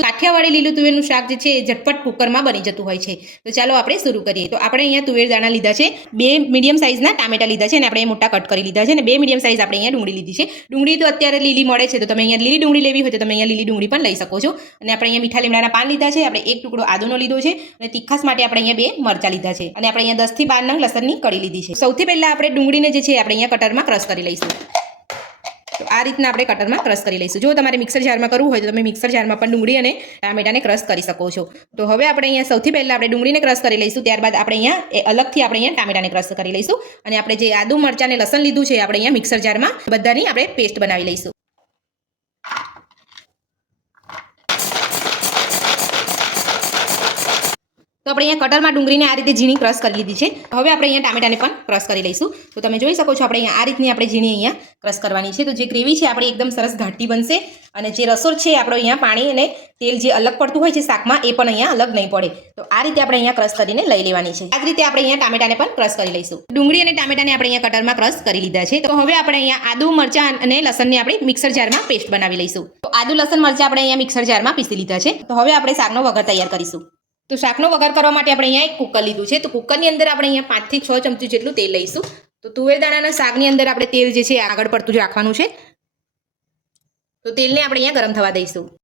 કાઠિયાવાડી લીલું તુવેરનું શાક જે છે એ ઝટપટ કુકરમાં બની જતું હોય છે. તો ચાલો આપણે શરૂ કરીએ. તો આપણે અહીંયા તુવેર દાણા લીધા છે, 2 મીડિયમ સાઇઝના ટામેટા લીધા છે અને આપણે મોટા કટ કરી લીધા છે અને 2 મીડિયમ સાઇઝ આપણે અહીંયા ડુંગળી લીધી છે. ડુંગળી તો અત્યારે લીલી મળે છે, તો તમે અહીંયા લીલી ડુંગળી લેવી હોય તો તમે અહીંયા લીલી ડુંગળી પણ લઈ શકો છો. અને આપણે અહીંયા મીઠા લીમડાના પાન લીધા છે, આપણે 1 ટુકડો આદુનો લીધો છે અને તીખાસ માટે આપણે અહીંયા 2 મરચાં લીધા છે અને આપણે અહીંયા 10 થી 12 નંગ લસણની કળી લીધી છે. સૌથી પહેલા આપણે ડુંગળીને જે છે આપણે અહીંયા કટરમાં ક્રશ કરી લઈશું. તો આ રીતના આપણે કટરમાં ક્રશ કરી લઈશું. જો તમારે મિક્સર જારમાં કરવું હોય તો તમે મિક્સર જારમાં પણ ડુંગળી અને ટામેટાને ક્રશ કરી શકો છો. તો હવે આપણે અહીંયા સૌથી પહેલા આપણે ડુંગળીને ક્રશ કરી લઈશું, ત્યારબાદ આપણે અહીંયા અલગથી આપણે અહીંયા ટામેટાને ક્રશ કરી લઈશું અને આપણે જે આદુ મરચાં અને લસણ લીધું છે આપણે અહીંયા મિક્સર જારમાં બધાની આપણે પેસ્ટ બનાવી લઈશું. તો આપણે અહીંયા કટરમાં ડુંગળીને આ રીતે ઝીણી ક્રશ કરી લીધી છે. હવે આપણે અહીંયા ટામેટાને પણ ક્રશ કરી લઈશું. તો તમે જોઈ શકો છો આપણે અહીંયા આ રીતની આપણે ઝીણી અહીંયા ક્રશ કરવાની છે. તો જે ગ્રેવી છે આપણી એકદમ સરસ ઘાટી બનશે અને જે રસો છે આપણો અહીંયા પાણી અને તેલ જે અલગ પડતું હોય છે શાકમાં એ પણ અહીંયા અલગ નહીં પડે. તો આ રીતે આપણે અહીંયા ક્રશ કરીને લઈ લેવાની છે. આ જ રીતે આપણે અહીંયા ટામેટાને પણ ક્રશ કરી લઈશું. ડુંગળી અને ટામેટાને આપણે અહીંયા કટરમાં ક્રશ કરી લીધા છે. તો હવે આપણે અહીંયા આદુ મરચાં અને લસણની આપણે મિક્સર જારમાં પેસ્ટ બનાવી લઈશું. તો આદુ લસણ મરચાં આપણે અહીંયા મિક્સર જારમાં પીસી લીધા છે. તો હવે આપણે શાકનો વઘાર તૈયાર કરીશું. તો શાકનો વઘાર કરવા માટે આપણે અહીંયા એક કુકર લીધું છે. તો કુકરની અંદર આપણે અહીંયા 5 થી 6 ચમચી જેટલું તેલ લઈશું. તો તુવેર દાણાના શાકની અંદર આપણે તેલ જે છે આગળ પડતું જ રાખવાનું છે. તો તેલને આપણે અહીંયા ગરમ થવા દઈશું.